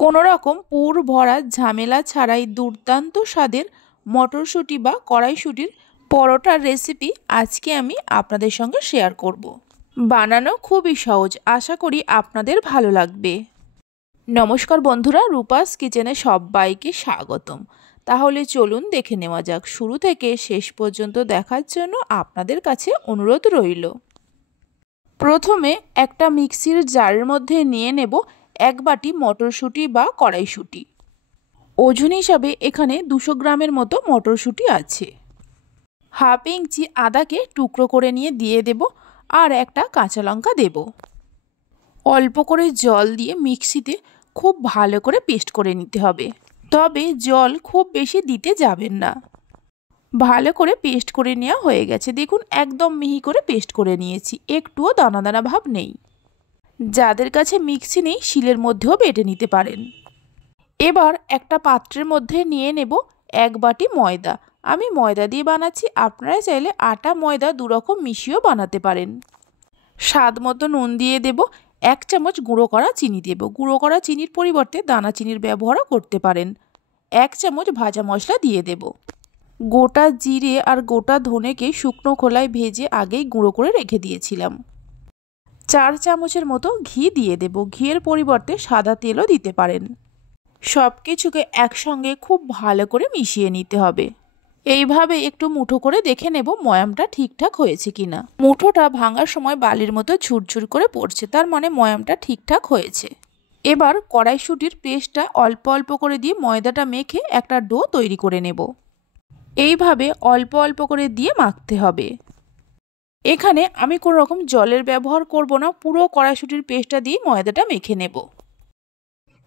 কোনো রকম পুর ভরা ঝামেলা ছাড়াই দুর্দান্ত স্বাদের মটরশুঁটি বা কড়াইশুঁটির পরোটার রেসিপি আজকে আমি আপনাদের সঙ্গে শেয়ার করব। বানানো খুবই সহজ, আশা করি আপনাদের ভালো লাগবে। নমস্কার বন্ধুরা, রূপাস কিচেনে সবাইকে স্বাগতম। তাহলে চলুন দেখে নেওয়া যাক। শুরু থেকে শেষ পর্যন্ত দেখার জন্য আপনাদের কাছে অনুরোধ রইল। প্রথমে একটা মিক্সির জারের মধ্যে নিয়ে নেব 1 বাটি মটরশুঁটি বা কড়াইশুঁটি। ওজন হিসাবে এখানে 200 গ্রামের মতো মটরশুঁটি আছে। হাফ ইঞ্চি আদাকে টুকরো করে নিয়ে দিয়ে দেব, আর একটা কাঁচা লঙ্কা দেব। অল্প করে জল দিয়ে মিক্সিতে খুব ভালো করে পেস্ট করে নিতে হবে, তবে জল খুব বেশি দিতে যাবেন না। ভালো করে পেস্ট করে নেওয়া হয়ে গেছে। দেখুন একদম মিহি করে পেস্ট করে নিয়েছি, একটুও দানা দানা ভাব নেই। যাদের কাছে মিক্সি নেই শিলের মধ্যেও বেটে নিতে পারেন। এবার একটা পাত্রের মধ্যে নিয়ে নেব 1 বাটি ময়দা। আমি ময়দা দিয়ে বানাচ্ছি, আপনারা চাইলে আটা ময়দা দুরকম মিশিয়েও বানাতে পারেন। স্বাদ মতো নুন দিয়ে দেব, 1 চামচ গুঁড়ো করা চিনি দেব। গুঁড়ো করা চিনির পরিবর্তে দানা চিনির ব্যবহারও করতে পারেন। 1 চামচ ভাজা মশলা দিয়ে দেব। গোটা জিরে আর গোটা ধনেকে শুকনো খোলায় ভেজে আগেই গুঁড়ো করে রেখে দিয়েছিলাম। 4 চামচের মতো ঘি দিয়ে দেব। ঘিয়ের পরিবর্তে সাদা তেলও দিতে পারেন। সব কিছুকে একসঙ্গে খুব ভালো করে মিশিয়ে নিতে হবে। এইভাবে একটু মুঠো করে দেখে নেব ময়ামটা ঠিকঠাক হয়েছে কিনা। মুঠোটা ভাঙার সময় বালির মতো ঝুরঝুর করে পড়ছে, তার মানে ময়ামটা ঠিকঠাক হয়েছে। এবার কড়াইশুঁটির পেস্টটা অল্প অল্প করে দিয়ে ময়দাটা মেখে একটা ডো তৈরি করে নেব। এইভাবে অল্প অল্প করে দিয়ে মাখতে হবে। এখানে আমি কোনো রকম জলের ব্যবহার করব না, পুরো কড়াইশুঁটির পেস্টটা দিয়ে ময়দাটা মেখে নেব।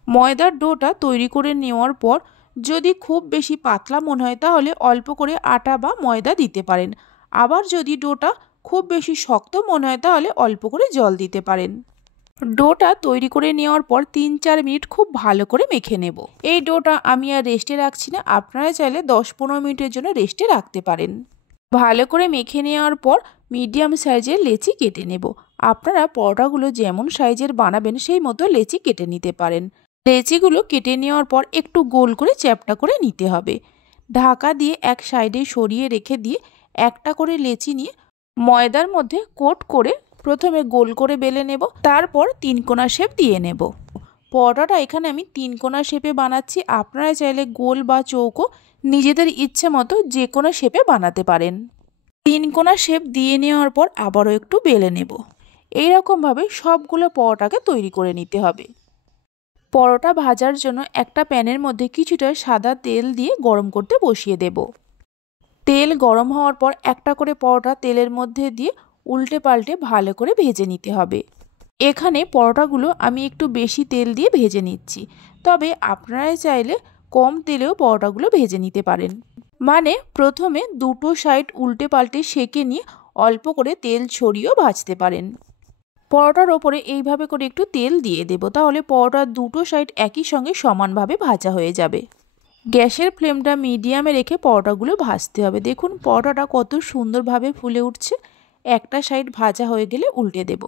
ময়দার ডোটা তৈরি করে নেওয়ার পর যদি খুব বেশি পাতলা মনে হয় তাহলে অল্প করে আটা বা ময়দা দিতে পারেন। আবার যদি ডোটা খুব বেশি শক্ত মনে হয় তাহলে অল্প করে জল দিতে পারেন। ডোটা তৈরি করে নেওয়ার পর 3-4 মিনিট খুব ভালো করে মেখে নেব। এই ডোটা আমি আর রেস্টে রাখছি না, আপনারা চাইলে 10-15 মিনিটের জন্য রেস্টে রাখতে পারেন। ভালো করে মেখে নেওয়ার পর মিডিয়াম সাইজের লেচি কেটে নেব। আপনারা পরোটাগুলো যেমন সাইজের বানাবেন সেই মতো লেচি কেটে নিতে পারেন। লেচিগুলো কেটে নেওয়ার পর একটু গোল করে চ্যাপ্টা করে নিতে হবে। ঢাকা দিয়ে এক সাইডে সরিয়ে রেখে দিয়ে একটা করে লেচি নিয়ে ময়দার মধ্যে কোট করে প্রথমে গোল করে বেলে নেব, তারপর 3 কোণা শেপ দিয়ে নেব। পরোটাটা এখানে আমি 3 কোণা শেপে বানাচ্ছি, আপনারা চাইলে গোল বা চৌকো নিজেদের ইচ্ছে মতো যে কোনো শেপে বানাতে পারেন। 3 কোণা শেপ দিয়ে নেওয়ার পর আবারও একটু বেলে নেব। এইরকমভাবে সবগুলো পরোটাকে তৈরি করে নিতে হবে। পরোটা ভাজার জন্য একটা প্যানের মধ্যে কিছুটা সাদা তেল দিয়ে গরম করতে বসিয়ে দেব। তেল গরম হওয়ার পর একটা করে পরোটা তেলের মধ্যে দিয়ে উল্টে পাল্টে ভালো করে ভেজে নিতে হবে। এখানে পরোটাগুলো আমি একটু বেশি তেল দিয়ে ভেজে নিচ্ছি, তবে আপনারা চাইলে কম তেলেও পরোটাগুলো ভেজে নিতে পারেন। মানে প্রথমে দুটো সাইড উল্টে পাল্টে সেঁকে নিয়ে অল্প করে তেল ছড়িয়েও ভাজতে পারেন। পরোটার ওপরে এইভাবে করে একটু তেল দিয়ে দেব, তাহলে পরোটার দুটো সাইড একই সঙ্গে সমানভাবে ভাজা হয়ে যাবে। গ্যাসের ফ্লেমটা মিডিয়ামে রেখে পরোটাগুলো ভাজতে হবে। দেখুন পরোটাটা কত সুন্দরভাবে ফুলে উঠছে। একটা সাইড ভাজা হয়ে গেলে উল্টে দেব।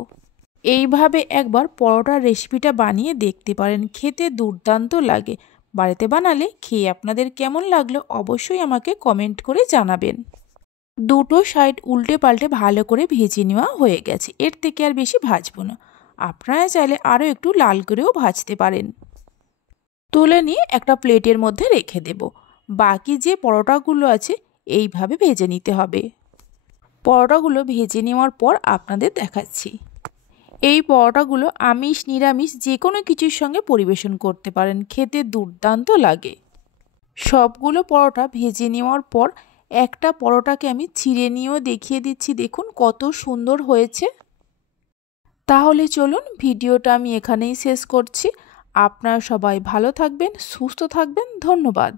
এইভাবে একবার পরোটার রেসিপিটা বানিয়ে দেখতে পারেন, খেতে দুর্দান্ত লাগে। বাড়িতে বানালে খেয়ে আপনাদের কেমন লাগলো অবশ্যই আমাকে কমেন্ট করে জানাবেন। দুটো সাইড উল্টে পাল্টে ভালো করে ভেজে নেওয়া হয়ে গেছে, এর থেকে আর বেশি ভাজবো না। আপনারা চাইলে আরও একটু লাল করেও ভাজতে পারেন। তুলে নিয়ে একটা প্লেটের মধ্যে রেখে দেব। বাকি যে পরোটাগুলো আছে এইভাবে ভেজে নিতে হবে। পরোটাগুলো ভেজে নেওয়ার পর আপনাদের দেখাচ্ছি। এই পরোটাগুলো আমিষ নিরামিষ যে কোনো কিছুর সঙ্গে পরিবেশন করতে পারেন, খেতে দুর্দান্ত লাগে। সবগুলো পরোটা ভেজে নেওয়ার পর একটা পরোটাকে আমি ছিঁড়ে নিয়েও দেখিয়ে দিচ্ছি, দেখুন কত সুন্দর হয়েছে। তাহলে চলুন ভিডিওটা আমি এখানেই শেষ করছি। আপনারা সবাই ভালো থাকবেন, সুস্থ থাকবেন। ধন্যবাদ।